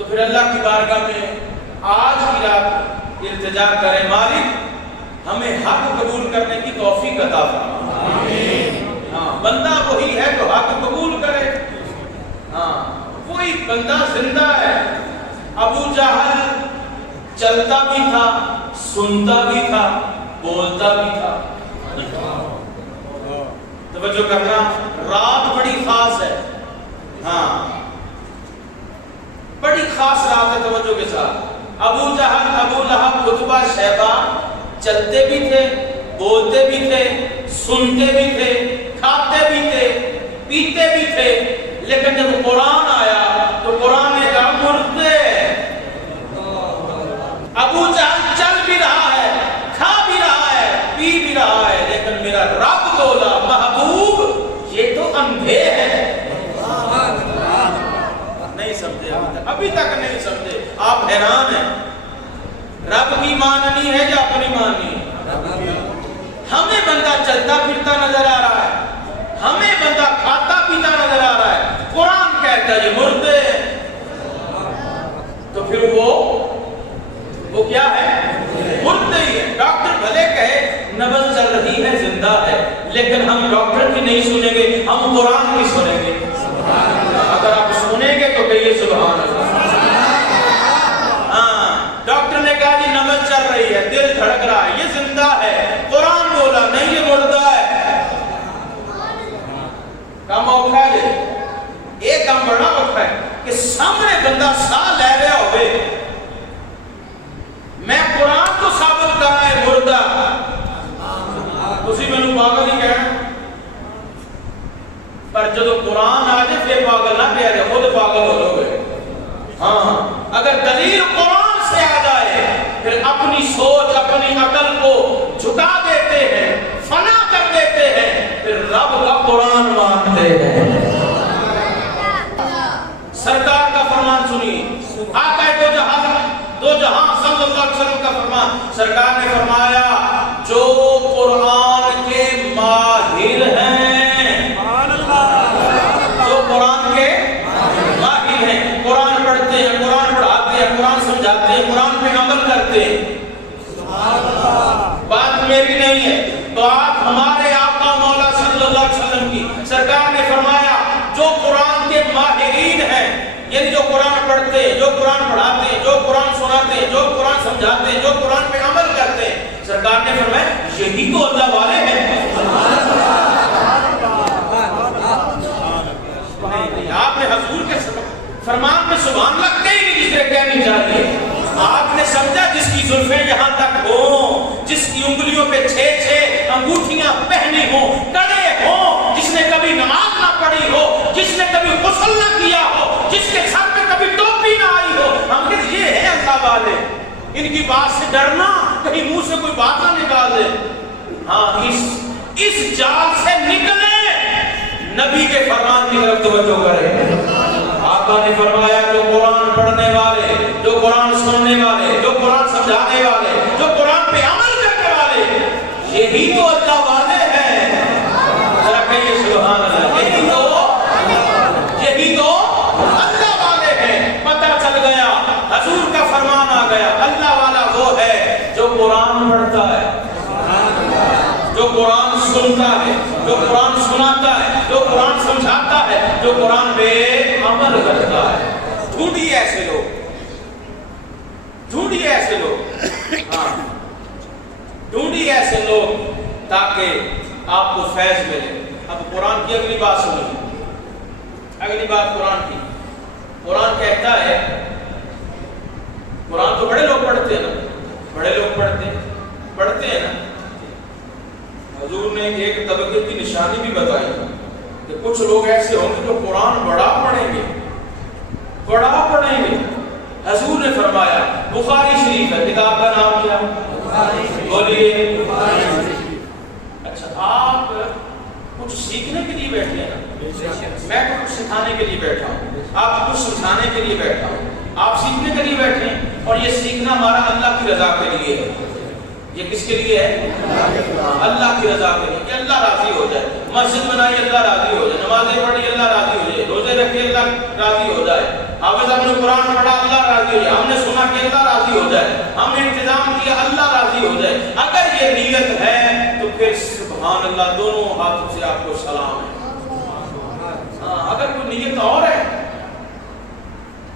تو پھر اللہ کی بارگاہ میں آج کی رات التجا کریں، مالک ہمیں حق قبول کرنے کی توفیق عطا فرما۔ ہاں، بندہ وہی ہے جو حق قبول کرے۔ ہاں، کوئی بندہ زندہ ہے۔ ابو جہل چلتا بھی تھا، سنتا بھی تھا، بولتا بھی تھا۔ توجہ کرنا، رات بڑی خاص ہے۔ ہاں، بڑی خاص رات ہے، توجہ کے ساتھ۔ ابو جہل، ابو لہب، عتبہ، شیبہ چلتے بھی تھے، بولتے بھی تھے، سنتے بھی تھے، کھاتے بھی تھے، پیتے بھی تھے، لیکن جب قرآن آیا تو قرآن نے کہا مردے۔ ابو جہل چل بھی رہا ہے، کھا بھی رہا ہے، پی بھی رہا ہے، لیکن میرا رب بولا محبوب یہ تو اندھے ہیں۔ نہیں سمجھے ابھی تک نہیں سمجھے، آپ حیران ہیں۔ رب کی ماننی ہے یا اپنی ماننی؟ ہمیں بندہ چلتا پھرتا نظر آ رہا ہے، ہمیں بندہ کھاتا پیتا نظر آ رہا ہے، قرآن کہتا ہے یہ مردے ہیں۔ تو پھر وہ کیا ہے؟ مردے ہی ہے۔ ڈاکٹر بھلے کہے نبض چل رہی ہے، زندہ ہے، لیکن ہم ڈاکٹر کی نہیں سنیں گے، ہم قرآن کی سنیں گے۔ اگر آپ سنیں گے تو کہیے سبحان اللہ۔ ہاں، ڈاکٹر نے کہا جی نبض چل رہی ہے، دل دھڑک رہا ہے، یہ زندہ ہے، قرآن بولا نہیں یہ مردہ ہے۔ کام اوکھا ہے، ایک کام بڑا اوکھا ہے کہ سامنے بندہ ساہ لے رہا ہوئے، میں قرآن تو ثابت کر رہا ہے مردہ، اسی میں نے پاگل ہی کہنا، پر جب قرآن آ جائے پھر پاگل نہ کہہ جائے، خود پاگل ہو لو گے۔ ہاں، اگر دلیل قرآن سے آ جائے پھر اپنی سوچ اپنی عقل کو جھکا دیتے ہیں، فنا کر دیتے ہیں، پھر رب کا قرآن مانتے ہیں۔ سرکار کا فرمان سنیے، آقا دو جہاں صلی اللہ علیہ وسلم کا فرمان، سرکار نے فرمایا جو قرآن کے ماہر ہیں، جو قرآن کے ماہر ہیں، قرآن پڑھتے ہیں، قرآن پڑھاتے ہیں، قرآن سمجھاتے ہیں، قرآن پہ عمل کرتے ہیں۔ بات میری نہیں ہے، بات ہمارے آقا مولا صلی اللہ علیہ وسلم کی۔ سرکار نے فرمایا جو قرآن کے ماہرین ہیں، یعنی جو قرآن پڑھتے ہیں، جو قرآن پڑھاتے ہیں، جو قرآن سناتے ہیں، جو قرآن سمجھاتے ہیں، جو قرآن پہ عمل کرتے ہیں، سرکار نے فرمایا یہی تو اللہ والے ہیں۔ نہیں، آپ نے حضور کے فرمان میں سبحان اللہ کہیں نہیں جس نے کہنی چاہیے۔ آپ نے سمجھا جس کی زلفیں یہاں تک ہوں، جس کی انگلیوں پہ 6 انگوٹھیاں پہنی ہوں، کڑے ہوں، جس نے کبھی نماز نہ پڑھی ہو، جس نے کبھی غسل نہ کیا ہو، جس کے سر پہ کبھی ٹوپی نہ آئی ہو، ہم کہتے یہ ہیں اللہ والے۔ ان کی بات سے ڈرنا، کہیں منہ سے کوئی بات نہ نکال دے۔ ہاں، اس جال سے نکلے، نبی کے فرمان کی طرف توجہ کریں۔ آقا نے فرمایا جو قرآن پڑھنے والے، جو قرآن سننے والے، جو قرآن سمجھانے والے، جو قرآن پہ عمل کرنے والے، یہی تو اللہ والے ہیں۔ ذرا کہیے سبحان اللہ، یہی تو اللہ والے ہیں۔ پتہ چل گیا، حضور کا فرمان آ گیا، اللہ والا وہ ہے جو قرآن پڑھتا ہے، جو قرآن سنتا ہے، جو قرآن سناتا ہے، جو قرآن سمجھاتا ہے، جو قرآن پہ عمل کرتا ہے۔ ڈھونڈیے ایسے لوگ، ڈھونڈیے ایسے لوگ، ہاں ڈھونڈیے ایسے لوگ تاکہ آپ کو فیض ملے۔ اب قرآن کی اگلی بات سنیے، اگلی بات قرآن کی۔ قرآن کہتا ہے، قرآن تو بڑے لوگ پڑھتے ہیں نا، بڑے لوگ پڑھتے ہیں نا۔ حضور نے ایک طبقے کی نشانی بھی بتائی کہ کچھ لوگ ایسے ہوں گے جو قرآن بڑا پڑھیں گے، بڑا پڑھیں گے۔ حضور نے فرمایا، بخاری شریف ہے، کتاب کا نام کیا؟ بولیے۔ اچھا، آپ کچھ سیکھنے کے لیے بیٹھے ہیں نا، میں تو کچھ سکھانے کے لیے بیٹھا ہوں، آپ کچھ سمجھانے کے لیے بیٹھا ہوں، آپ سیکھنے کے لیے بیٹھے ہیں، اور یہ سیکھنا ہمارا اللہ کی رضا کے لیے ہے۔ یہ کس کے لیے ہے؟ اللہ کی رضا کے لیے، کہ اللہ راضی ہو جائے۔ مسجد بنائی اللہ راضی ہو جائے، نمازیں پڑھی اللہ راضی ہو جائے، روزے رکھے اللہ راضی ہو جائے، حافظ نے قرآن پڑھا اللہ راضی ہو جائے، ہم نے سنا کہ اللہ راضی ہو جائے، ہم نے انتظام کیا اللہ راضی ہو جائے۔ اگر یہ نیت ہے تو پھر سبحان اللہ، دونوں ہاتھوں سے آپ کو سلام ہے۔ اگر کوئی نیت اور ہے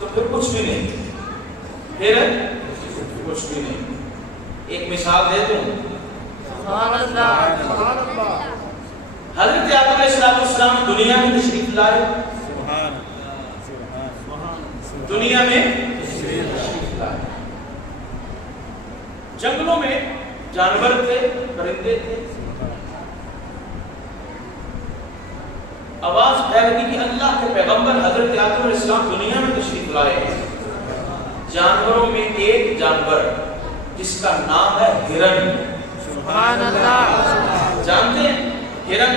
تو پھر کچھ بھی نہیں، پھر کچھ بھی نہیں۔ ایک مثال دے دوں، حضرت آدم علیہ السلام دنیا میں تشریف لائے، دنیا میں تشریف لائے، جنگلوں میں جانور تھے، پرندے تھے، آواز پھیل گئی کہ اللہ کے پیغمبر حضرت آدم علیہ السلام دنیا میں تشریف لائے ہیں۔ جانوروں میں ایک جانور جس کا نام ہے ہرن، سبحان اللہ، جانتے ہیں ہرن؟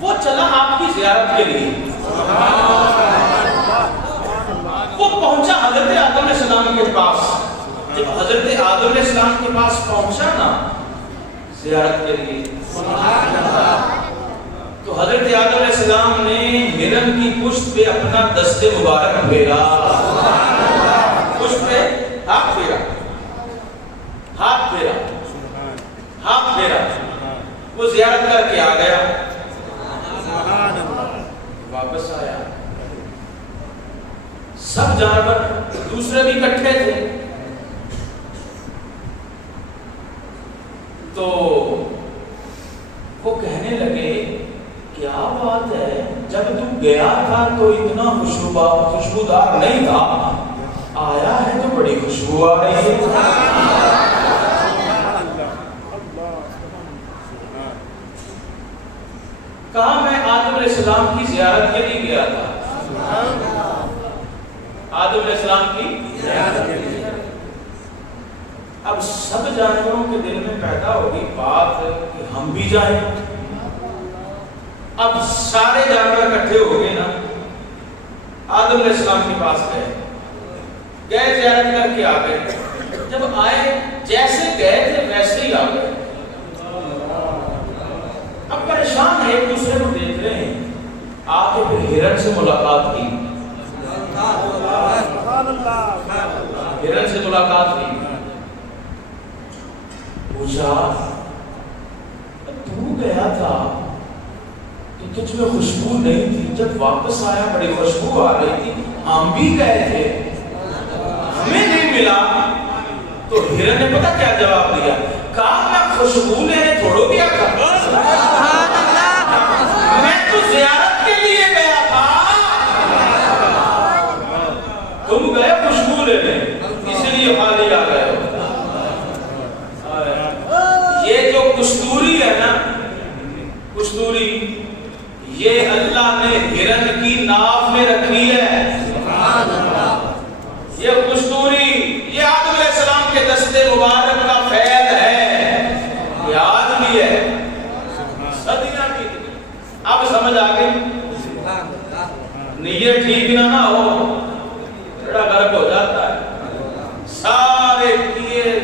وہ چلا آپ کی زیارت کے لیے، وہ پہنچا حضرت آدم علیہ السلام کے پاس۔ جب حضرت آدم علیہ السلام کے پاس پہنچا نا زیارت کے لیے، تو حضرت آدم علیہ السلام نے ہرن کی پشت پہ اپنا دست مبارک پھیرا، پشت پہ ہاتھ پھیرا، ہاتھ پھیرا، ہاتھ پھیرا، وہ زیارت کر کے آ گیا، واپس آیا۔ سب جانور دوسرے بھی اکٹھے تھے، تو وہ کہنے لگے کیا بات ہے، جب تم گیا تھا تو اتنا خوشبودار نہیں تھا، آیا ہے تو بڑی خوشبو آ رہی ہے۔ کہا میں آدم علیہ السلام کی زیارت کے لیے گیا تھا، آدم علیہ السلام کی زیارت کے لیے۔ اب سب جانوروں کے دل میں پیدا ہوگی بات کہ ہم بھی جائیں۔ اب سارے جانور اکٹھے ہو گئے نا، آدم علیہ السلام کے پاس گئے، زیارت کر کے آ گئے۔ جب آئے جیسے گئے تھے ویسے ہی آ گئے۔ اب پریشان ہے، ایک دوسرے کو دیکھ رہے ہیں، آ کے پھر ہرن سے ملاقات کی، ہرن سے ملاقات کی، پوچھا تو گیا تھا تو تجھ میں خوشبو نہیں تھی، جب واپس آیا بڑی خوشبو آ رہی تھی، ہم بھی گئے تھے ہمیں نہیں ملا۔ تو ہرن نے پتہ کیا جواب دیا، کہا میں خوشبو لینے تھوڑو گیا تھا، میں تو زیارت کے لیے گیا تھا، تم گئے خوشبو لینے، اسی لیے خالی آ گئے ہو۔ یہ جو کستوری ہے نا، کستوری یہ اللہ نے ہرن کی ناف میں رکھی ہے، یہ کستوری یہ آدم علیہ السلام کے دست مبارک کا فیض ہے، یہ آج بھی ہے، صدیاں کی۔ اب سمجھ آ گئی، نیت ٹھیک نہ ہو بڑا غرق ہو جاتا ہے، سارے کیے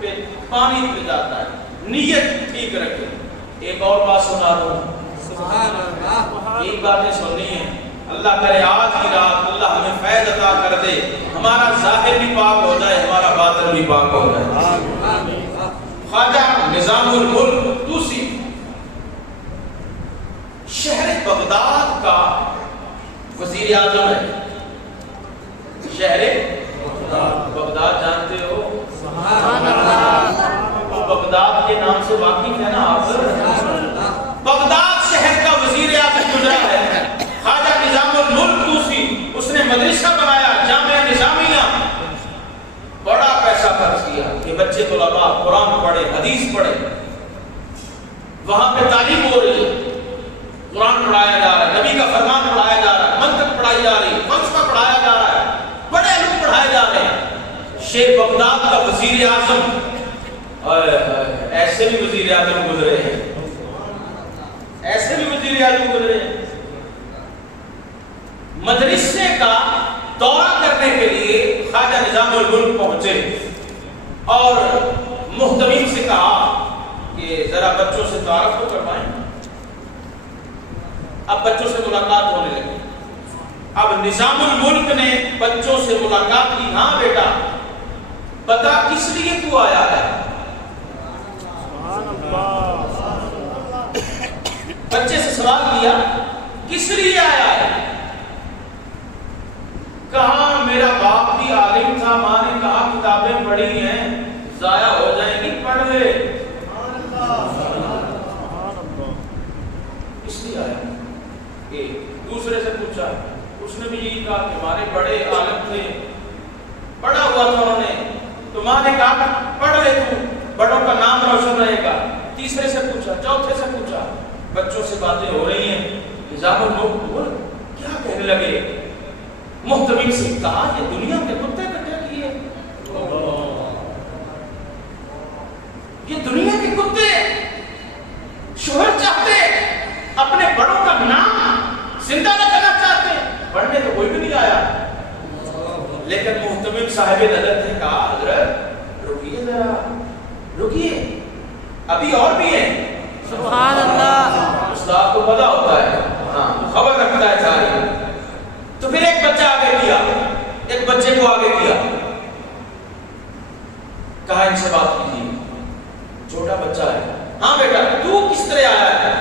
پہ پانی پہ جاتا ہے۔ نیت ٹھیک رکھے۔ ایک اور بات سنا دوں، ایک باتیں سننی ہے، اللہ کرے آج کی رات اللہ ہمیں فیض عطا کر دے، ہمارا ظاہر بھی پاک ہو جائے، ہمارا باطن بھی پاک ہو جائے۔ خواجہ نظام الملک طوسی شہر بغداد کا وزیر اعظم ہے، شہر بغداد جانتے ہو، بغداد کے نام سے واقف ہے نا آپ؟ بغداد شہر کا وزیر اعظم گزرا ہے خواجہ نظام الملک طوسی، اس نے مدرسہ بنایا، جامعہ نظامیہ، بڑا پیسہ خرچ کیا کہ بچے طلباء قرآن پڑھے، حدیث پڑھے، وہاں پہ تعلیم ہو رہی ہے، قرآن پڑھایا جا رہا ہے، نبی کا فرمان پڑھایا جا رہا ہے، منطق پڑھائی جا رہی ہے، فلسفہ پڑھایا جا رہا ہے، بڑے علوم پڑھائے جا رہے ہیں۔ شیخ بغداد کا وزیر اعظم، ایسے بھی وزیر اعظم گزرے ہیں، ایسے بھی وزیر اعظم گزرے ہیں، مدرسے کا دورہ کرنے کے لیے خواجہ نظام الملک پہنچے، اور محتمیم سے کہا کہ ذرا بچوں سے تعارف تو کروائیں. اب بچوں سے ملاقات ہونے لگی. اب نظام الملک نے بچوں سے ملاقات کی. ہاں بیٹا بتا کس لیے تو آیا ہے؟ بچے سے سوال کیا کس لیے آیا ہے؟ کہا میرا باپ بھی عالم تھا، ماں نے کہا کتابیں پڑھی ہیں ضائع ہو جائیں گی، پڑھ لے. اس لیے آیا. دوسرے سے پوچھا، اس نے بھی یہی کہا کہ ہمارے بڑے عالم تھے، پڑھا ہوا تھا انہوں نے، تو ماں نے کہا پڑھ لے تو بڑوں کا نام روشن رہے گا. تیسرے سے پوچھا، چوتھے سے پوچھا. بچوں سے باتیں ہو رہی ہیں. نظام الملک کیا کہنے لگے؟ محتمیم سے کہا یہ دنیا کے کتے کٹے کیے، یہ دنیا کے کتے شہرت چاہتے، اپنے بڑوں کا نام زندہ رکھنا چاہتے. پڑھنے تو کوئی بھی نہیں آیا. لیکن محتمیم صاحب نظر نے کہا حضرت رکیے ذرا، رکیے، ابھی اور بھی ہیں. سبحان اللہ. استاد کو پتا ہوتا ہے، ہاں خبر رکھتا ہے ساری. تو پھر ایک بچہ آگے کیا، ایک بچے کو آگے کیا، کہا ان سے بات کیجیے. چھوٹا بچہ ہے. ہاں بیٹا تو کس طرح آیا ہے؟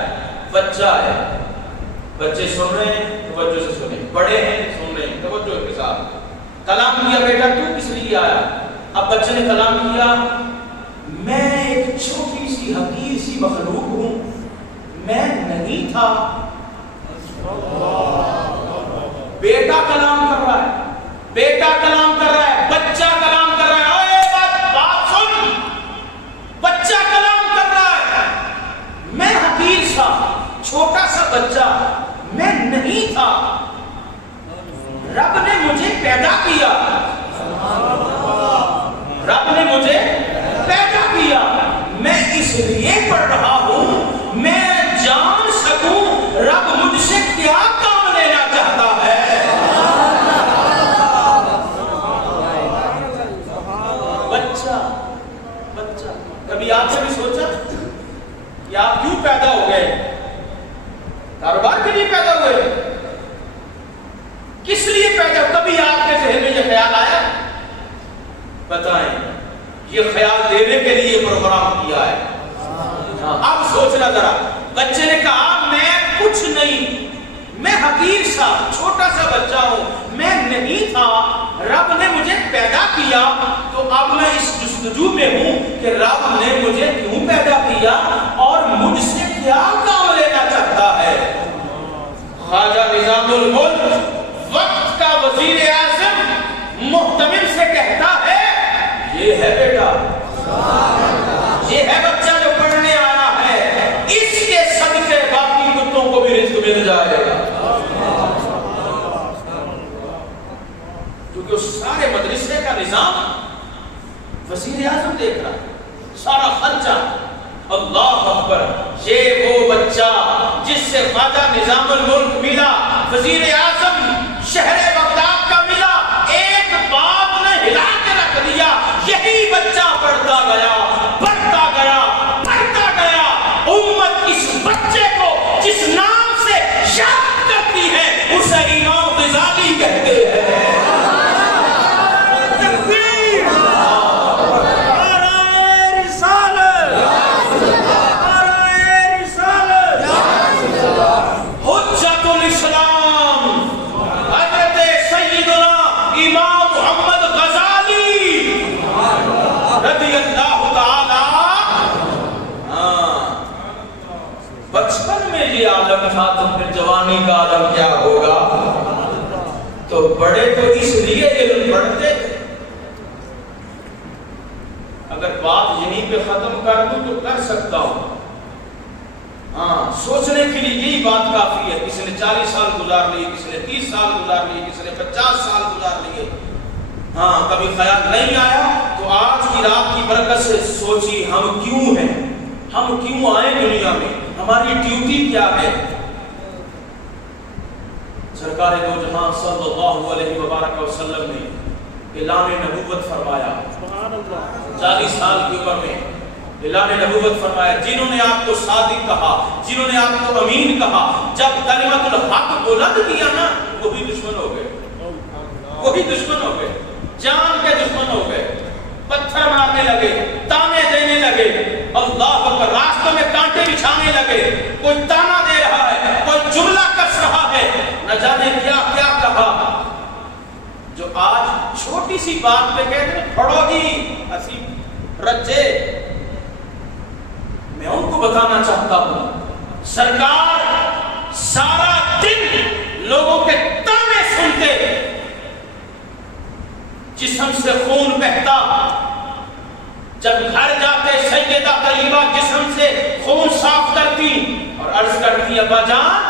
بچہ ہے. بچے سن رہے ہیں توجہ سے سنیں، بڑے ہیں سن رہے ہیں توجہ کے ساتھ. کلام کیا بیٹا تو کس لیے آیا؟ اب بچے نے کلام کیا میں ایک چھوٹی سی حقیر سی مخلوق ہوں، میں نہیں تھا. بیٹا کلام کر رہا ہے، بیٹا کلام کر رہا ہے، بچہ کلام کر رہا ہے. اے بات سن، بچہ کلام کر رہا ہے. میں حقیر سا چھوٹا سا بچہ، میں نہیں تھا، رب نے مجھے پیدا کیا، رب نے مجھے پیدا کیا. میں اس لیے پڑھ رہا ہوں میں جان سکوں رب مجھ سے کیا کام لینا چاہتا ہے. بچہ کبھی آپ نے بھی سوچا کہ آپ کیوں پیدا ہو گئے؟ کاروبار کے لیے پیدا ہوئے؟ کس لیے پیدا ہو؟ کبھی آپ کے ذہن میں یہ خیال آیا؟ بتائیں. یہ خیال دینے کے لیے پروگرام کیا ہے. اب سوچنا ذرا. بچے نے کہا میں کچھ نہیں، میں حقیر سا چھوٹا سا بچہ ہوں، میں نہیں تھا، رب نے مجھے پیدا کیا. تو اب میں اس جستجو میں ہوں کہ رب نے مجھے کیوں پیدا کیا اور مجھ سے کیا کام لینا چاہتا ہے. خواجہ نظام الملک وقت کا وزیر اعظم محتمیم سے کہتا ہے یہ ہے بیٹا، یہ ہے بچہ جو پڑھنے آیا ہے، اس کے صدقے باقی کتوں کو بھی رزق مل جائے گا. کیونکہ اس سارے مدرسے کا نظام وزیر اعظم دیکھ رہا ہے، سارا خرچہ. اللہ اکبر. یہ وہ بچہ جس سے خواجہ نظام الملک ملا، وزیر اعظم شہر بغداد کا ملا، ایک بات نے ہلا کے رکھ دیا. یہی بچہ پڑھتا گیا، پڑھتا گیا، پڑھتا گیا. امت اس بچے کو جس نام سے یاد کرتی ہے اسے امام غزالی کہتے ہیں. تو پھر جوانی کا عالم کیا ہوگا. تو بڑے تو اس لیے علم پڑھتے تھے. اگر بات یہیں پہ ختم کر دوں تو کر سکتا ہوں. ہاں سوچنے کے لیے یہی بات کافی ہے. کسی نے 40 سال گزار لیے، کسی نے 30 سال گزار لیے، کسی نے 50 سال گزار لیے. ہاں کبھی خیال نہیں آیا تو آج کی رات کی برکت سے سوچی ہم کیوں ہیں، ہم کیوں آئے دنیا میں، ہماری ڈیوٹی کیا ہے. سرکار دو جہاں صلی اللہ علیہ وبارک وسلم نے اعلان نبوت فرمایا 40 سال کی عمر میں اعلان نبوت فرمایا. جنہوں نے آپ کو صادق کہا, جنہوں نے آپ کو امین کہا, جب کلمۃ الحق بلند کیا نا, وہی دشمن ہو گئے, وہی دشمن ہو گئے, جان کے دشمن ہو گئے, پتھر مارنے لگے, تانے دینے لگے, اللہ اکبر, راستوں میں کانٹے بچھانے لگے, کوئی تانا دے رہا ہے, کوئی جملہ کس رہا ہے, نہ جانے کیا کیا کہا. جو آج چھوٹی سی بات پہ کہتے ہیں پڑھو جی اسی رجے, میں ان کو بتانا چاہتا ہوں, سرکار سارا دن لوگوں کے تانے سنتے, جسم سے خون بہتا, جب گھر جاتے سیدہ طیبہ جسم سے خون صاف کرتی اور عرض کرتی ابا جان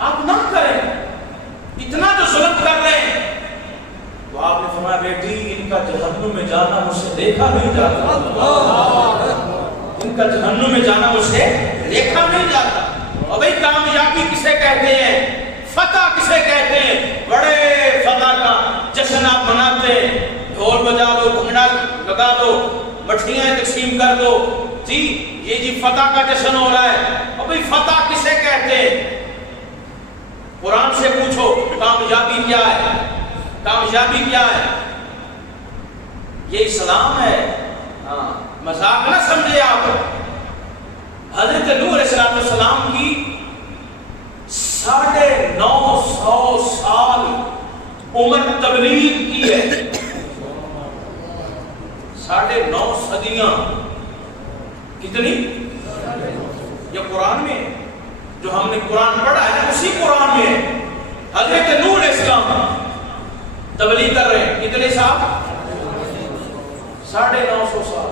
آپ نہ کریں, اتنا جو ظلم کر رہے ہیں. تو آپ نے فرمایا بیٹی ان کا جہنم میں جانا مجھ سے دیکھا نہیں جاتا, ان کا جہنم میں جانا مجھ سے دیکھا نہیں جاتا. اور بھئی کامیابی کسے کہتے ہیں, فتح کسے کہتے ہیں, بڑے فتح کا جشن آپ مناتے ہیں, ڈھول بجا دو, گھنٹا لگا دو, مٹھیاں تقسیم کر دو, جی یہ جی فتح کا جشن ہو رہا ہے. اور بھئی فتح کسے کہتے ہیں, قرآن سے پوچھو کامیابی کیا ہے, کامیابی کیا ہے. یہ اسلام ہے, ہاں مذاق نہ سمجھے آپ. حضرت نوح علیہ السلام کی 950 سال عمر تبلیغ کی ہے, 9.5 صدیاں. کتنی؟ یہ قرآن میں جو ہم نے قرآن پڑھا ہے اسی قرآن میں حضرت نوح علیہ السلام تبلیغ کر رہے ہیں. کتنے سال؟ 950 سال.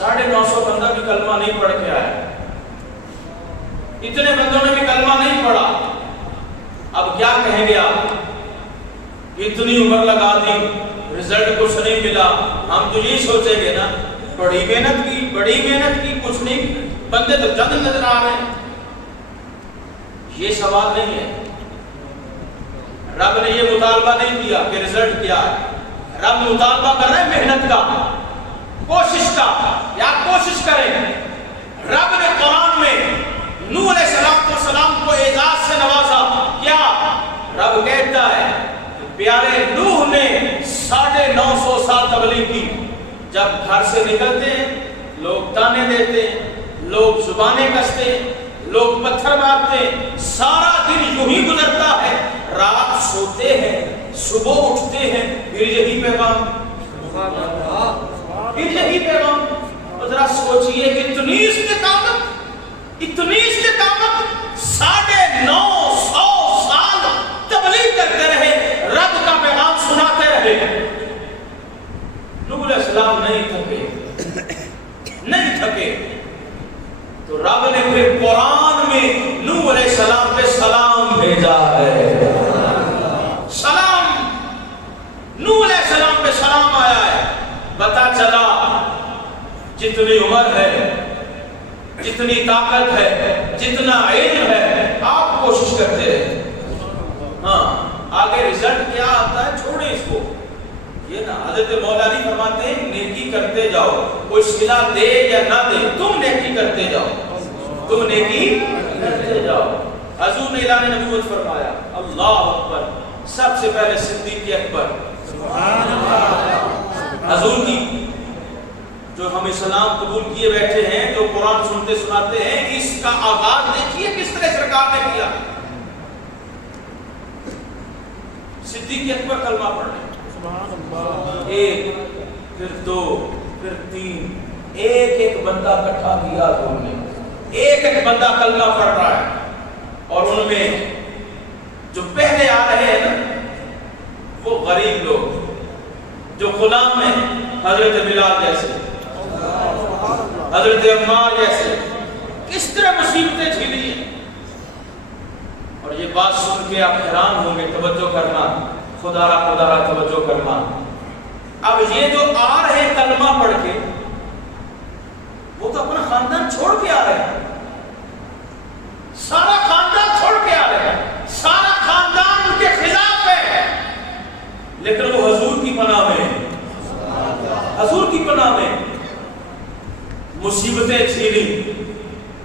950 بندہ بھی کلمہ نہیں پڑھ کے آیا, اتنے بندوں نے بھی کلمہ نہیں پڑھا. اب کیا کہیں گے آپ, اتنی عمر لگا دی, رزلٹ کچھ نہیں ملا. ہم تو یہی سوچیں گے نا بڑی محنت کی, کچھ نہیں, بندے تو چند نظر آ رہے ہیں. یہ سوال نہیں ہے. رب نے یہ مطالبہ نہیں کیا کہ رزلٹ کیا ہے. رب مطالبہ کر رہا ہے محنت کا, کوشش کا, یا کوشش کریں. رب نے قرآن میں نوح علیہ السلام کو اعزاز سے نوازا. کیا رب کہتا ہے پیارے نوح نے 950 سال تبلیغ کی. جب گھر سے نکلتے ہیں لوگ تانے دیتے ہیں, لوگ زبانیں کستے ہیں, لوگ پتھر مارتے ہیں, سارا دن یوں ہی گزرتا ہے. رات سوتے ہیں, صبح اٹھتے ہیں, پھر یہی پیغام, پھر یہی پیغام. ذرا سوچئے اتنی استقامت 950 سال تبلیغ کرتے رہے, رب کا پیغام سناتے رہے. نوح علیہ السلام نہیں تھکے. تو رب نے پھر قرآن میں نوح علیہ السلام پہ سلام بھیجا ہے. سلام, نوح علیہ السلام پہ سلام آیا ہے. پتا چلا جتنی عمر ہے, جتنی طاقت ہے, جتنا علم ہے, آپ کوشش کرتے ہیں. ہاں آگے رزلٹ کیا آتا ہے چھوڑیں اس کو. یہ نا حضرت مولا علی فرماتے ہیں نیکی کرتے جاؤ, کوئی صلہ دے یا نہ دے, تم نیکی کرتے جاؤ, تم نیکی کرتے جاؤ. حضور نے اعلان نبوت فرمایا. اللہ اکبر. سب سے پہلے صدیق اکبر, حضور کی جو ہم اسلام قبول کیے بیٹھے ہیں, جو قرآن سنتے سناتے ہیں, اس کا آغاز دیکھیے کس طرح سرکار نے کیا. صدیق اکبر کلمہ پڑھ رہے, ایک پھر دو پھر تین, ایک بندہ اکٹھا کیا حضور نے, ایک بندہ کلمہ پڑھ رہا ہے. اور ان میں جو پہلے آ رہے ہیں نا وہ غریب لوگ جو غلام ہیں, حضرت بلال جیسے, حضرت عمار جیسے, کس طرح مصیبتیں جھیلی ہیں. اور یہ بات سن کے آپ حیران ہوں گے. توجہ کرنا, خدا را توجہ کرنا. اب یہ جو آ رہے ہیں کلمہ پڑھ کے, وہ تو اپنا خاندان چھوڑ کے آ رہے ہیں, سارا خاندان چھوڑ کے آ رہے ہیں, سارا خاندان ان کے خلاف ہے, لیکن وہ زلفیں چھیلی،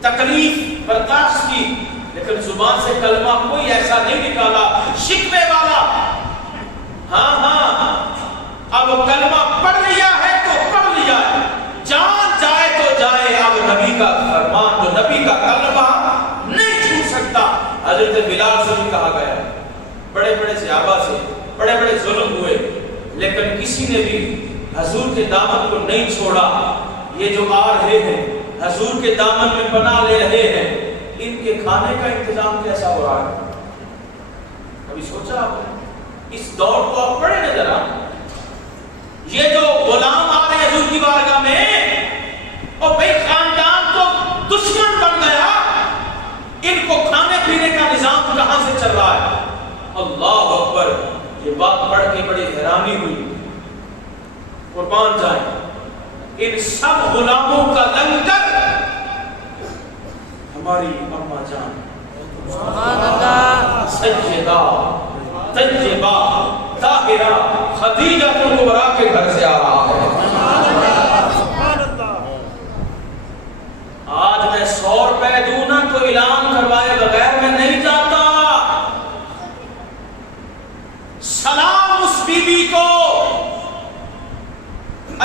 تکلیف برداشت کی، لیکن زبان سے کلمہ کوئی ایسا نہیں نکالا شکوے والا۔ ہاں اب کلمہ پڑھ لیا ہے تو پڑھ لیا ہے، جان جائے تو جائے، اب نبی کا فرمان جو نبی کا کلمہ نہیں چھوٹ سکتا۔ حضرت بلال سے بھی کہا گیا، بڑے بڑے صحابہ سے بڑے بڑے ظلم ہوئے، لیکن کسی نے بھی حضور کے دامن کو نہیں چھوڑا۔ یہ جو آ رہے ہیں حضور کے دامن میں پناہ لے رہے ہیں، ان کے کھانے کا انتظام کیسا ہو رہا ہے؟ کبھی سوچا آپ نے؟ اس دور کو آپ پڑھیں نا ذرا، یہ جو غلام آ رہے ہیں حضور کی بارگاہ میں، اور بھائی خاندان تو دشمن بن گیا، ان کو کھانے پینے کا نظام کہاں سے چل رہا ہے؟ اللہ اکبر! یہ بات پڑھ کے بڑی حیرانی ہوئی۔ قربان جائیں، ان سب غلاموں کا لنگر ہماری اماں جان سبحان اللہ سیدہ طیبہ طاہرہ خدیجہ کبریٰ کے گھر سے آ رہا ہے۔ آج میں 100 روپے دوں نا تو اعلان کروائے بغیر میں نہیں جاتا۔ سلام اس بی بی کو،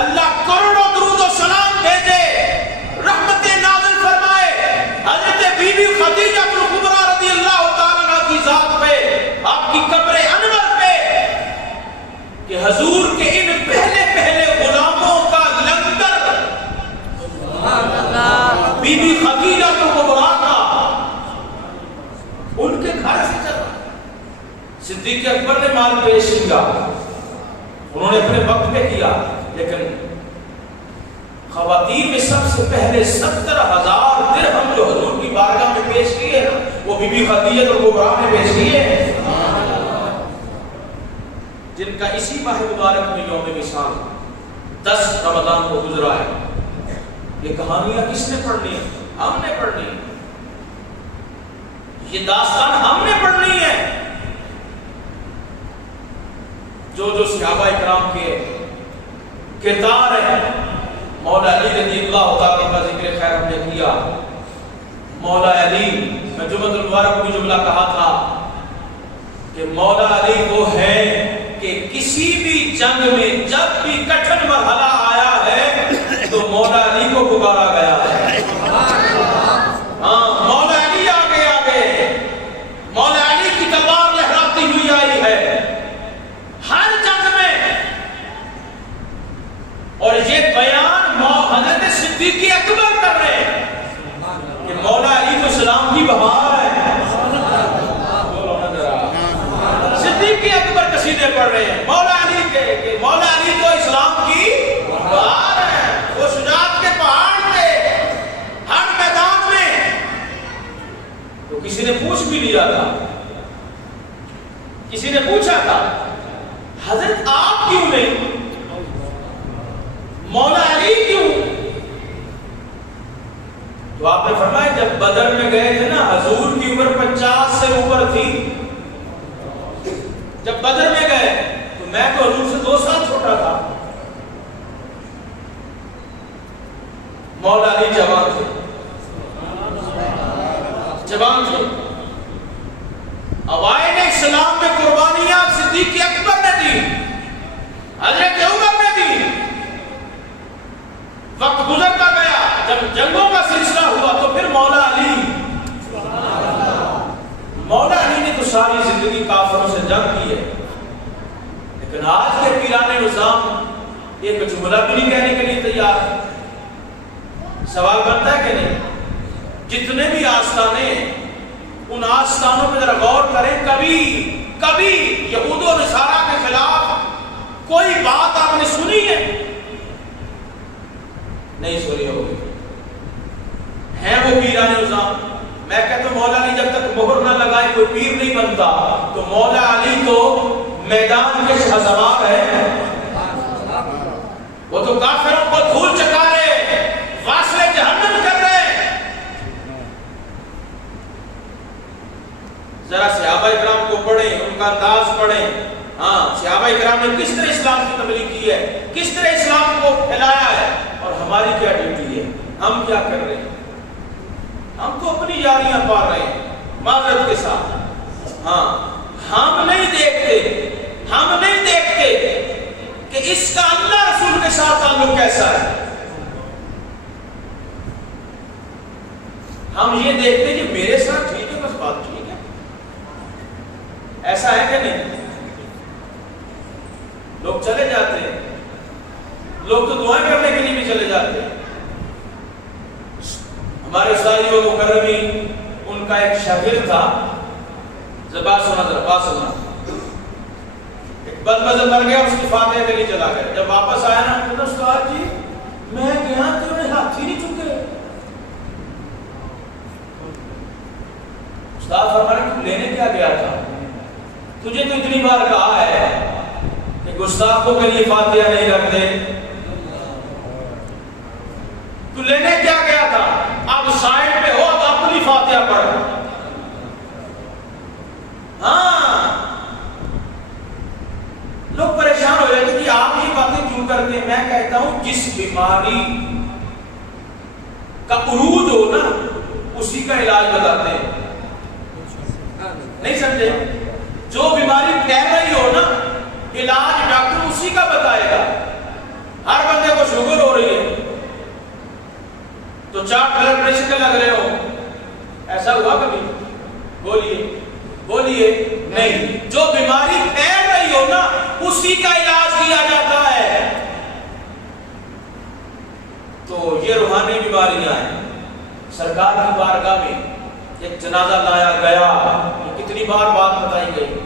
اللہ کروڑوں درود و سلام بھیجے، رحمتیں نازل فرمائے حضرت بی بی خدیجہ کبریٰ رضی اللہ تعالیٰ عنہا کی ذات پہ، آپ کی قبر انور پہ، کہ حضور کے ان پہلے پہلے غلاموں کا لنگر بی بی خدیجہ کبریٰ کا ان کے گھر سے چل رہا۔ صدیق اکبر نے مال پیش کیا، انہوں نے اپنے وقت پہ کیا، لیکن خواتین میں سب سے پہلے 70,000 درہم جو حضور کی بارگاہ میں پیش کیے نا، وہ بی بی خدیجہ کبریٰ نے پیش کیے، جن کا اسی ماہ مبارک میں یوم وصال 10 رمضان کو گزرا ہے۔ یہ کہانیاں کس نے پڑھنی ہے؟ ہم نے پڑھنی ہے، یہ داستان ہم نے پڑھنی ہے۔ جو صحابہ اکرام کے کردار ہیں، مولا علی رضی اللہ تعالیٰ کا ذکر خیر ہم نے کیا۔ مولا علی، میں جمعۃ المبارک کو بھی جملہ کہا تھا کہ مولا علی وہ ہے کہ کسی بھی جنگ میں جب بھی کٹھن مرحلہ آیا ہے تو مولا علی کو پکارا گیا ہے۔ ہاں، مولا علی آگے مولا علی کی تلوار لہراتی ہوئی آئی ہے ہر جنگ میں۔ اور یہ بیان حضرت صدیق اکبر کر رہے ہیں کہ مولا علی تو اسلام کی بہار ہے۔ صدیق اکبر قصیدے پڑھ رہے ہیں مولا علی کے، کہ مولا علی تو اسلام کی بہار ہے، وہ شجاعت کے پہاڑ تھے ہر میدان میں۔ تو کسی نے پوچھ بھی لیا تھا، کسی نے پوچھا تھا حضرت آپ کیوں نہیں، مولا علی کیوں؟ تو آپ نے فرمایا جب بدر میں گئے تھے نا، حضور کی عمر 50 سے اوپر تھی۔ جب بدر میں گئے تو میں تو حضور سے 2 سال چھوٹا تھا، مولا علی جوان تھے، اوائل اسلام میں قربانیاں صدیق اکبر نے دی، حضرت عمر نے دی۔ وقت گزرتا گیا، جب جنگوں کا سلسلہ ہوا تو پھر مولا علی نے تو ساری زندگی کافروں سے جنگ کی ہے، لیکن آج کے پیرانے نظام ایک جملہ بھی نہیں کہنے کے لیے تیار۔ سوال بنتا ہے کہ نہیں؟ جتنے بھی آستانے ہیں ان آستانوں پہ ذرا غور کریں، کبھی یہود و نصارہ کے خلاف کوئی بات آپ نے سنی ہے؟ نہیں سنی ہوگی۔ ہیں وہ پیران نظام، میں کہتا ہوں مولا علی جب تک مہر نہ لگائے کوئی پیر نہیں بنتا، تو مولا علی تو میدان کے شہسوار ہے، وہ تو کافروں کو دھول چکا رہے، واصل جہنم کر رہے۔ ذرا صحابہ اکرام کو پڑھیں، ان کا انداز پڑھیں، ہاں صحابہ اکرام نے کس طرح اسلام کی تبلیغ کی ہے، کس طرح اسلام کو پھیلایا ہے، اور ہماری کیا ڈیوٹی ہے؟ ہم کیا کر رہے ہیں؟ ہم تو اپنی یاریاں پال رہے ہیں معذرت کے ساتھ. ہاں ہم نہیں دیکھتے کہ اس کا اللہ رسول کے ساتھ تعلق کیسا ہے. ہم یہ دیکھتے کہ میرے ساتھ ٹھیک ہے، بس بات ٹھیک ہے. ایسا ہے کہ نہیں؟ لوگ چلے جاتے ہیں، لوگ تو دعائیں کرنے کے لیے بھی چلے جاتے ہیں. ہمارے استاد و مکرمی ان کا ایک شاگرد تھا، بات سنا ایک بد مذہب مر گیا، اس کی فاتحہ کے لیے چلا گیا. جب واپس آیا نا تو استاد جی میں گیا تو انہیں ہاتھ ہی نہیں چکے. استاد فرما رہے تم لینے کیا گیا تھا؟ تجھے تو اتنی بار کہا ہے کہ گستاخوں کے لیے فاتحہ نہیں رکھتے. تو لینے کیا گیا تھا؟ اب سائڈ پہ ہو، اب اپنی فاتحہ پڑھ. ہاں لوگ پریشان ہو جاتے کہ آپ یہ باتیں کیوں کرتے ہیں. میں کہتا ہوں جس بیماری کا عروج ہو نا اسی کا علاج بتاتے ہیں. نہیں سمجھے؟ جو بیماری پھیل رہی ہو نا علاج ڈاکٹر اسی کا بتائے گا. ہر بندے کو شوگر ہو رہی ہے تو 4 بلڈ پریشر کے لگ رہے ہو، ایسا ہوا کبھی؟ بولیے نہیں. جو بیماری پھیل رہی ہو نا اسی کا علاج کیا جاتا ہے. تو یہ روحانی بیماریاں ہیں. سرکار کی بارگاہ میں ایک جنازہ لایا گیا، یہ کتنی بار بات بتائی گئی.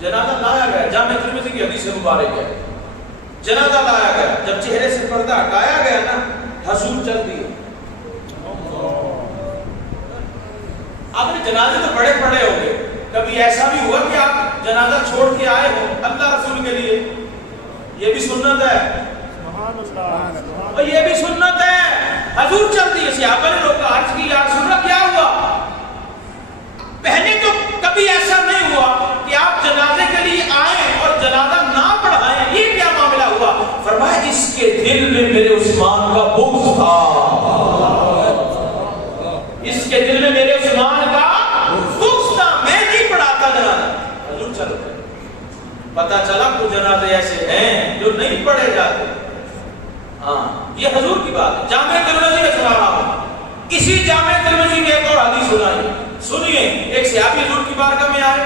جنازہ لایا گیا، جامع ترمذی کی حدیث مبارک ہے. جنازہ لایا گیا، جب چہرے سے پردہ ہٹایا گیا نا حضور چل دیے. آپ نے جنازے تو بڑے پڑے ہوں گے، کبھی ایسا بھی ہوا کہ آپ جنازہ چھوڑ کے آئے ہو اللہ رسول کے لیے؟ یہ بھی سنت ہے، اور یہ بھی سنت ہے. حضور چل دیے. صحابہ نے لوگ عرض کی یا رسول اللہ کیا ہوا؟ پہلے تو کبھی ایسا نہیں ہوا کہ آپ جنازے کے لیے آئیں اور جنازہ نہ پڑھائیں، یہ کیا معاملہ ہوا؟ فرمایا اس کے دل میں میرے عثمان کا بغض تھا. اس کے دل میں میرے عثمان کا بغض تھا، میں نہیں پڑھاتا جنازہ. حضور چل گئے. پتہ چلا کچھ جنازے ایسے ہیں جو نہیں پڑھے جاتے. ہاں یہ حضور کی بات ہے. جامع ترمذی میں سنا رہا ہوں. اسی جامع ترمذی میں ایک اور حدیث سنیے. ایک صحابی حضور کی بارگاہ میں آئے،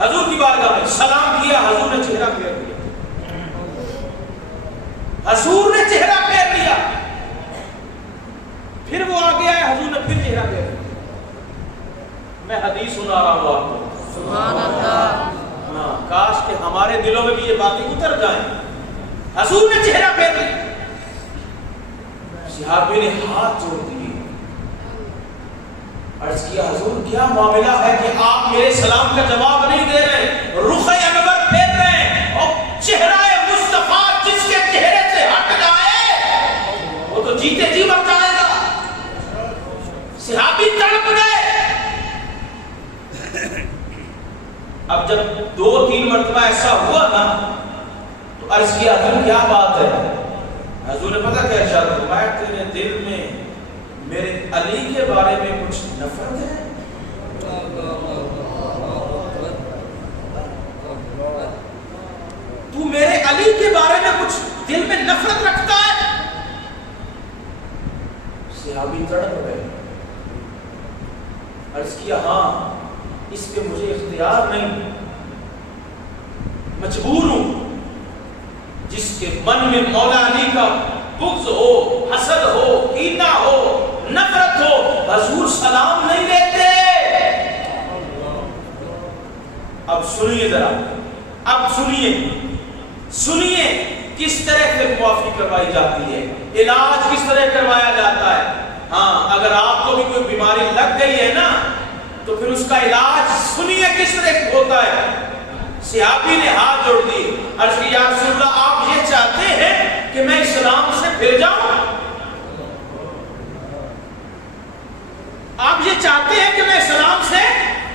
حضور کی بارگاہ میں سلام کیا، حضور نے چہرہ پھیر لیا. حضور نے چہرہ پھیر لیا. پھر وہ آگے آئے، حضور نے پھر چہرہ پھیر لیا. میں حدیث سنا رہا ہوں آپ کو. سبحان اللہ. کاش کہ ہمارے دلوں میں بھی یہ باتیں اتر جائیں. حضور نے چہرہ پھیر لیا. صحابی نے ہاتھ جوڑ دیے، عرض کیا حضور کیا معاملہ ہے کہ آپ میرے سلام کا جواب نہیں دے رہے، رخ انور پھیر رہے ہیں، اور چہرہ مصطفیٰ جس کے چہرے سے ہٹ جائے وہ تو جیتے جی مر جائے گا. صحابی تڑپ گئے. اب جب 2-3 مرتبہ ایسا ہوا نا تو عرض کیا حضور کیا بات ہے؟ حضور نے پتہ کیا ارشاد فرمایا تیرے دل میں میرے علی کے بارے میں کچھ نفرت ہے؟ تو میرے علی کے بارے میں کچھ دل میں نفرت رکھتا ہے؟ صحابی تڑپ گئے. عرض کیا ہاں اس پہ مجھے اختیار نہیں، مجبور ہوں. جس کے من میں مولا علی کا بغض ہو، حسد ہو، کینہ ہو، نفرت ہو، حضور سلام نہیں لیتے. اب سنیے ذرا، اب سنیے کس طرح سے معافی کروائی جاتی ہے، علاج کس طرح کروایا جاتا ہے. ہاں اگر آپ کو بھی کوئی بیماری لگ گئی ہے نا تو پھر اس کا علاج سنیے کس طرح ہوتا ہے. صحابی نے ہاتھ جوڑ دیے، عرض کی یا رسول اللہ آپ یہ چاہتے ہیں کہ میں اسلام سے پھر جاؤں؟ آپ یہ چاہتے ہیں کہ میں اسلام سے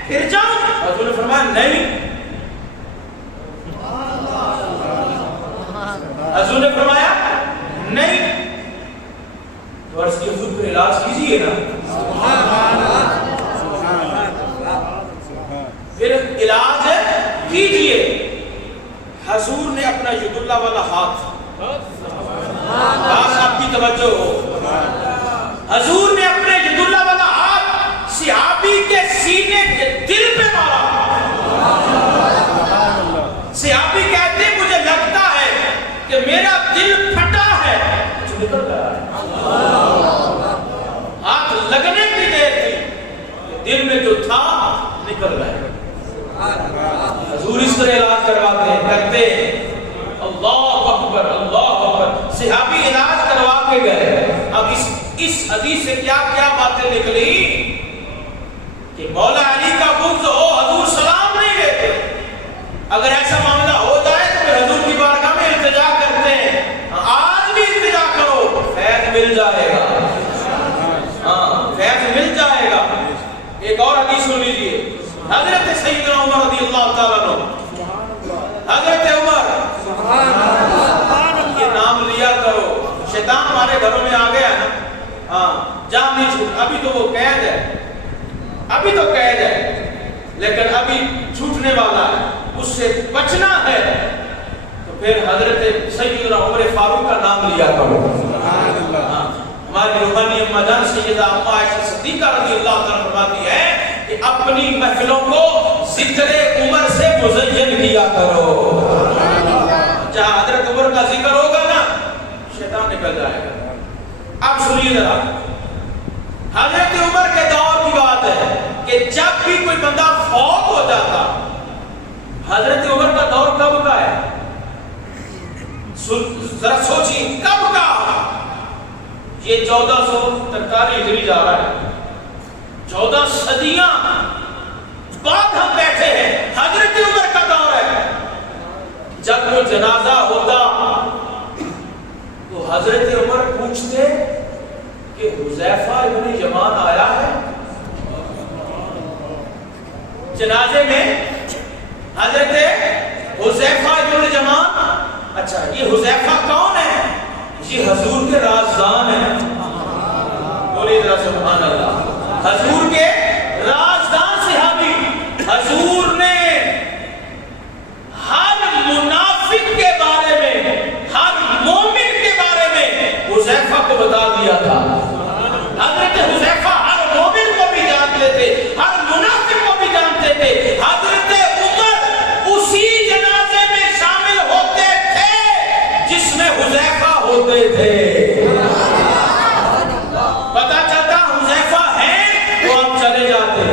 پھر جاؤں؟ حضور نے فرمایا نہیں. حضور نے فرمایا نہیں. کیجئے. حضور نے اپنا ید اللہ والا ہاتھ، بس آپ کی توجہ ہو، حضور نے اپنے ید اللہ والا ہاتھ صحابی کے سینے کے دل پہ مارا. صحابی کہتے ہیں مجھے لگتا ہے کہ میرا دل پھٹا ہے. نکل گیا ہاتھ لگنے کی دیر تھی، دل میں جو تھا نکل گیا. حضور اس طرح علاج کرواتے ہیں، کرتے ہیں. اللہ اکبر اللہ اکبر. صحابی علاج کروا کے گئے. اب اس حدیث سے کیا کیا باتیں نکلی کہ مولا علی کا بغض ہو، حضور سلام نہیں دیتے. اگر ایسا معاملہ ہو جائے تو پھر حضور کی بارگاہ میں التجا کرتے ہیں. آج بھی التجا کرو، فیض مل جائے گا. ہاں فیض مل جائے گا. ایک اور حدیث سن لیجیے. حضرت سیدنا عمر رضی اللہ تعالیٰ عنہ، حضرت عمر، یہ نام لیا کرو. شیطان ہمارے گھروں میں آ گیا نا. ہاں جان نہیں چھوٹ. ابھی تو وہ قید ہے، ابھی تو قید ہے، لیکن ابھی چھوٹنے والا ہے. اس سے بچنا ہے تو پھر حضرت سیدنا عمر فاروق کا نام لیا کرو. ہماری روحانی اماں جان سیدہ اماں عائشہ صدیقہ رضی اللہ تعالیٰ فرماتی ہے کہ اپنی محفلوں کو ذکر عمر سے مزین کیا کرو. جہاں حضرت عمر کا ذکر ہوگا نا شیطان نکل جائے گا. اب سنیے ذرا، حضرت عمر کے دور کی بات ہے کہ جب بھی کوئی بندہ فوت ہو جاتا، حضرت عمر کا دور کب کا ہے؟ ذرا سوچیے کب کا. یہ 1443 ہجری جا رہا ہے. 14 صدیاں بعد ہم بیٹھے ہیں. حضرت عمر کا دور ہے. جب وہ جنازہ ہوتا تو حضرت عمر پوچھتے کہ حذیفہ ابن یمان آیا ہے جنازے میں. حضرت حذیفہ ابن یمان. اچھا یہ حذیفہ کون ہے؟ یہ حضور کے رازدان ہیں. بولیے ذرا سبحان اللہ. حضور کے رازدان صحابی. حضور نے ہر منافق کے بارے میں، ہر مومن کے بارے میں حذیفہ کو بتا دیا تھا. حضرت حذیفہ ہر مومن کو بھی جانتے تھے، ہر منافق کو بھی جانتے تھے. حضرت عمر اسی جنازے میں شامل ہوتے تھے جس میں حذیفہ ہوتے تھے. پتہ چلتا حذیفہ ہیں تو ہم چلے جاتے.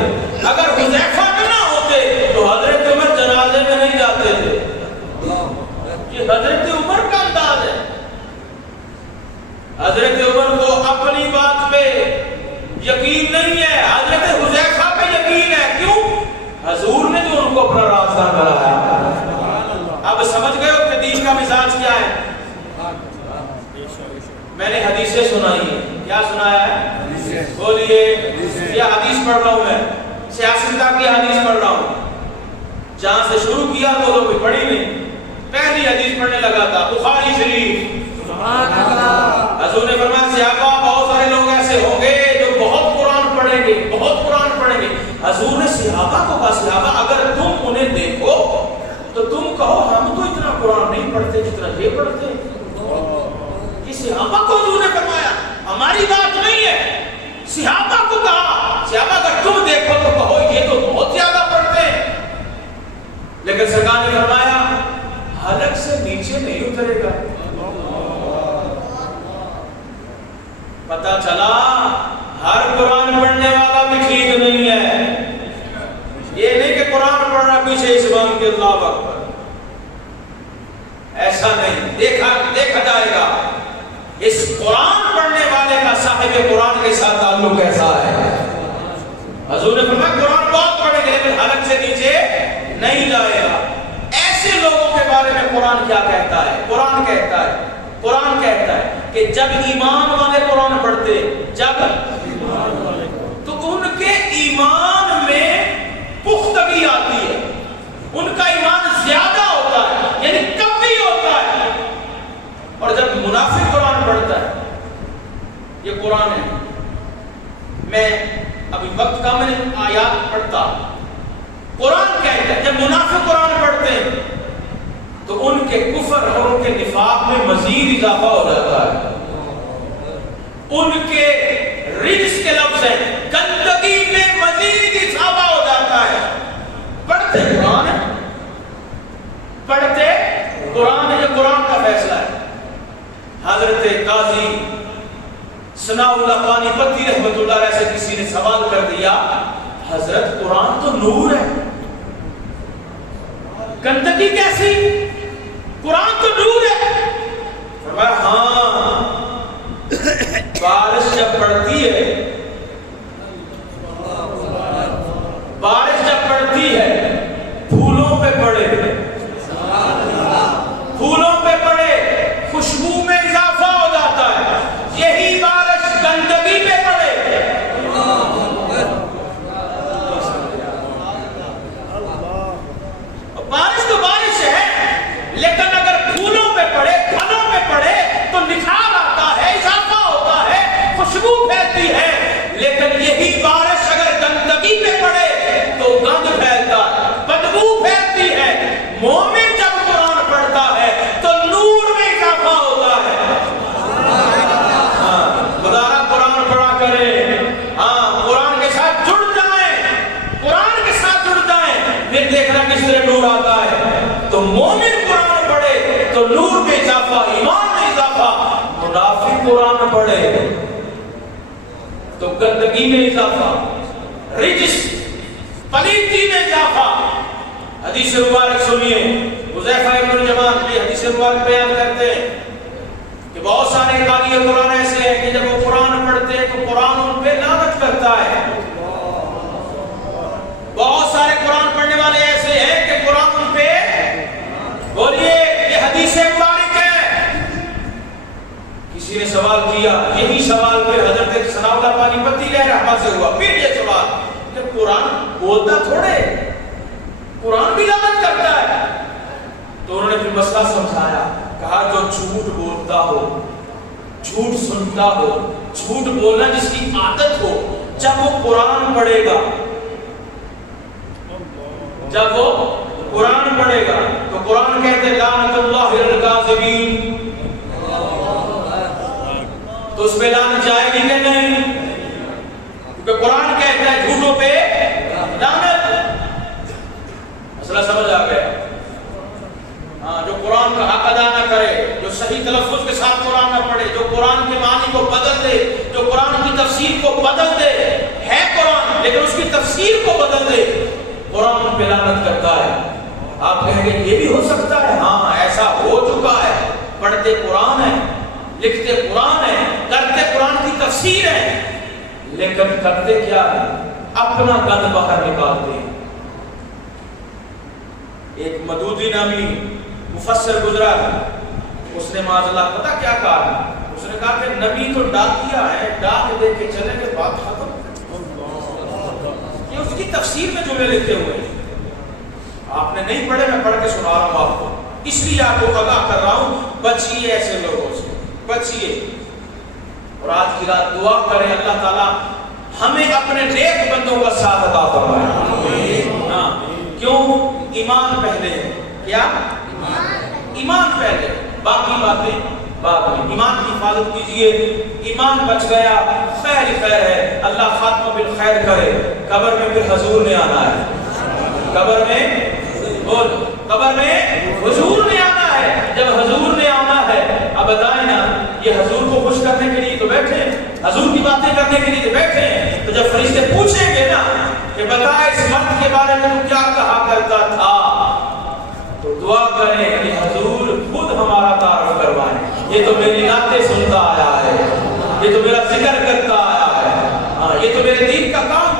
اگر حذیفہ نہ ہوتے تو حضرت عمر جنازے میں نہیں جاتے تھے. یہ حضرت عمر کا انداز ہے. حضرت عمر کو اپنی بات پہ یقین نہیں ہے، حضرت حذیفہ پہ یقین ہے. کیوں؟ حضور نے جو ان کو اپنا رازدان بنایا. اب سمجھ گئے ہو کہ دین کا مزاج کیا ہے. میں نے حدیثیں سنائی ہیں. کیا سنایا ہے؟ بولیے. یہ حدیث پڑھ رہا ہوں میں، سیاستہ کی حدیث پڑھ رہا ہوں. جہاں سے شروع کیا وہ تو کوئی پڑھی نہیں. پہلی حدیث پڑھنے لگا تھا بخاری شریف. حضور نے فرمایا صحابہ بہت سارے لوگ ایسے ہوں گے جو بہت قرآن پڑھیں گے، بہت قرآن پڑھیں گے. حضور نے صحابہ کو کہا صحابہ اگر تم انہیں دیکھو تو تم کہو ہم تو اتنا قرآن نہیں پڑھتے جتنا یہ پڑھتے. یہ صحابہ کو حضور نے فرمایا، ہماری بات نہیں ہے. صحابہ کو کہا صحابہ اگر تم دیکھو تو کہو یہ تو بہت زیادہ پڑھتے ہیں. لیکن سرکار نے فرمایا حلق سے نیچے نہیں اترے گا. پتہ چلا ہر قرآن پڑھنے والا بھی ٹھیک نہیں ہے. یہ نہیں کہ قرآن پڑھ رہا پیچھے اس بات کے اللہ اکبر، ایسا نہیں. دیکھا جائے گا اس قرآن پڑھنے والے کا صاحب قرآن کے ساتھ تعلق کیسا ہے. حضور نے فرمایا قرآن بہت پڑھیں گے لیکن حلق سے نیچے نہیں جائے گا. ایسے لوگوں کے بارے میں قرآن کیا کہتا ہے؟ قرآن کہتا ہے کہ جب ایمان والے قرآن پڑھتے، جب تو ان کے ایمان میں پختگی آتی ہے، ان کا ایمان زیادہ ہوتا ہے، یعنی قوی ہوتا ہے. اور جب منافق قرآن پڑھتا ہے، یہ قرآن ہے، میں ابھی وقت کا میں آیات پڑھتا. قرآن کہتا ہے جب منافق قرآن پڑھتا اضافہ ہو جاتا ہے. ان کے رجس کے لفظ ہیں, گندگی میں مزید اضافہ ہو جاتا ہے. پڑھتے قرآن ہے, پڑھتے قرآن ہے, یہ قرآن کا فیصلہ ہے. حضرت قاضی ثناء اللہ پانی پتی رحمت اللہ علیہ سے کسی نے سوال کر دیا, حضرت قرآن تو نور ہے, گندگی کیسی؟ قرآن تو نور ہے. فرمایا ہاں, بارش جب پڑتی ہے, بارش جب پڑتی ہے پھولوں پہ پڑے, پھولوں پہ پڑے, خوشبو میں اضافہ ہو جاتا ہے. یہی بارش گندگی پہ پڑے, بارش تو بارش ہے, لیکن اگر پھولوں پہ پڑے, پھلوں پہ پڑے تو نکھار آتا ہے, اضافہ ہوتا ہے, خوشبو پھیلتی ہے. لیکن یہی بارش اگر گندگی پہ پڑے تو گند پھیلتا ہے, بدبو پھیلتی ہے. مومن جب قرآن پڑھتا ہے تو نور میں اضافہ ہوتا ہے. خدا قرآن پڑھا کرے, ہاں قرآن کے ساتھ جڑ جائیں, قرآن کے ساتھ جڑ جائیں, پھر دیکھنا کس طرح نور آتا ہے. تو مومن قرآن پڑھے تو نور میں اضافہ, ایمان میں اضافہ. منافق قرآن پڑھے تو گندگی میں اضافہ, رجس پلیتی میں اضافہ. حدیث مبارک سنیے, حذیفہ بن الیمان بھی حدیث مبارک بیان کرتے ہیں کہ بہت سارے قاری قرآن ایسے ہیں کہ جب وہ قرآن پڑھتے ہیں تو قرآن ان پہ لعنت کرتا ہے. بہت سارے قرآن پڑھنے والے ایسے ہیں کہ قرآن ان پہ, بولیے یہ حدیث مبارک ہے. کسی نے سوال کیا, یہی سوال پھر حضرت ثناء اللہ پانی پتی علیہ رحمہ سے ہوا. پھر یہ سوال کہ قرآن بولتا تھوڑے, قرآن بھی لعنت کرتا ہے. تو انہوں نے پھر مسئلہ سمجھایا, کہا جو جھوٹ بولتا ہو, جھوٹ سنتا ہو, جھوٹ بولنا جس کی عادت ہو, جب وہ قرآن پڑھے گا, جب وہ قرآن پڑھے گا تو قرآن کہتے ہیں لعنت اللہ علی الکاذبین, تو اس پہ لعنت جائے گی کہ نہیں؟ کیونکہ قرآن کہتا ہے جھوٹوں پہ لعنت. مسئلہ سمجھ آ گیا؟ ہاں, جو قرآن کا حق ادا نہ کرے, جو صحیح تلفظ کے ساتھ قرآن نہ پڑھے, جو قرآن کے معنی کو بدل دے, جو قرآن کی تفسیر کو بدل دے, ہے قرآن لیکن اس کی تفسیر کو بدل دے, قرآن ان پہ لعنت کرتا ہے. آپ کہیں گے یہ بھی ہو سکتا ہے, ہاں ایسا ہو چکا ہے. پڑھتے قرآن ہے, لکھتے قرآن ہے, کرتے قرآن کی تفسیر ہے, لیکن کرتے کیا ہے؟ اپنا گند باہر نکالتے ہیں. ایک مدودی نامی مفسر گزرا ہے, اس نے معاذ اللہ پتہ کیا کہا؟ اس نے کہا کہ نبی تو ڈاکیا ہے, ڈاک دے کے چلے گئے, بات ختم. یہ اس کی تفسیر میں جملے لکھے ہوئے ہیں, آپ نے نہیں پڑھے, میں پڑھ کے سنا رہا ہوں آپ کو, اس لیے آپ کو آگاہ کر رہا ہوں, بچیے ایسے لوگوں سے, بچیے. اور آج کی رات دعا کریں اللہ تعالیٰ ہمیں اپنے نیک بندوں کا ساتھ عطا فرمائے. ہاں, کیوں؟ ایمان پہلے ہے. کیا؟ ایمان پہلے, باقی باتیں بعد میں. ایمان کی حفاظت کیجئے, ایمان بچ گیا خیر خیر ہے, اللہ خاتمہ بالخیر کرے. قبر میں پھر حضور نے آنا ہے, قبر میں بول, قبر میں حضور نے آنا ہے. جب حضور نے آنا ہے, اب بتائیں نا, یہ حضور کو خوش کرنے کے لیے تو بیٹھے, حضور کی باتیں کرنے کے لیے تو بیٹھے. تو جب فرشتے پوچھیں گے نا کہ بتا اس مرد کے بارے میں تو کیا کہا کرتا تھا, تو دعا کریں کہ حضور خود ہمارا تعارف کروائیں. یہ تو میری نعتیں سنتا آیا ہے, یہ تو میرا ذکر کرتا آیا ہے, ہاں یہ تو میرے دین کا کام